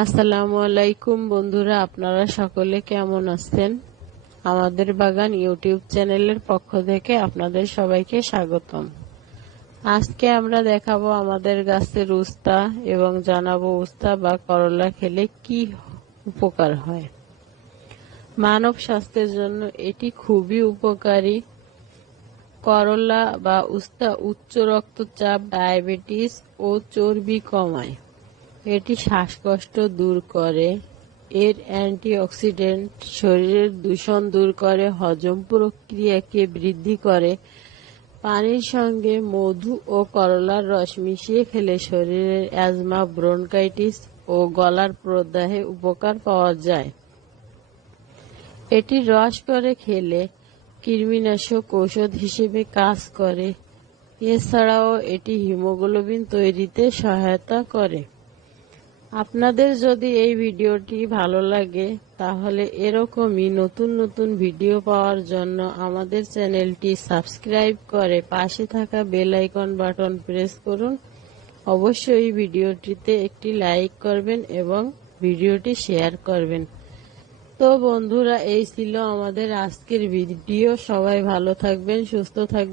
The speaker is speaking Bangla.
আসসালামু আলাইকুম বন্ধুরা, আপনারা সকলে কেমন আছেন? আমাদের বাগান ইউটিউব চ্যানেলের পক্ষ থেকে আপনাদের সবাইকে স্বাগতম। আজকে আমরা দেখাবো আমাদের গাছের উস্তা এবং জানাবো উস্তা বা করলা খেলে কি উপকার হয়। মানব স্বাস্থ্যের জন্য এটি খুবই উপকারী। করলা বা উস্তা উচ্চ রক্তচাপ, ডায়াবেটিস ও চর্বি কমায়। এটি শ্বাসকষ্ট দূর করে। এর অ্যান্টিঅক্সিডেন্ট শরীরের দূষণ দূর করে, হজম প্রক্রিয়াকে বৃদ্ধি করে। পানির সঙ্গে মধু ও করলার রস মিশিয়ে খেলে শরীরের অ্যাজমা, ব্রনকাইটিস ও গলার প্রদাহে উপকার পাওয়া যায়। এটি রস করে খেলে কৃমিনাশক ঔষধ হিসেবে কাজ করে। এছাড়াও এটি হিমোগ্লোবিন তৈরিতে সহায়তা করে। আপনাদের যদি এই ভিডিওটি ভালো লাগে তাহলে এরকমই নতুন নতুন ভিডিও পাওয়ার জন্য আমাদের চ্যানেলটি সাবস্ক্রাইব করে পাশে থাকা বেল আইকন বাটন প্রেস করুন। অবশ্যই ভিডিওটিতে একটি লাইক করবেন এবং ভিডিওটি শেয়ার করবেন। তো বন্ধুরা, এই ছিল আমাদের আজকের ভিডিও। সবাই ভালো থাকবেন, সুস্থ থাকবেন।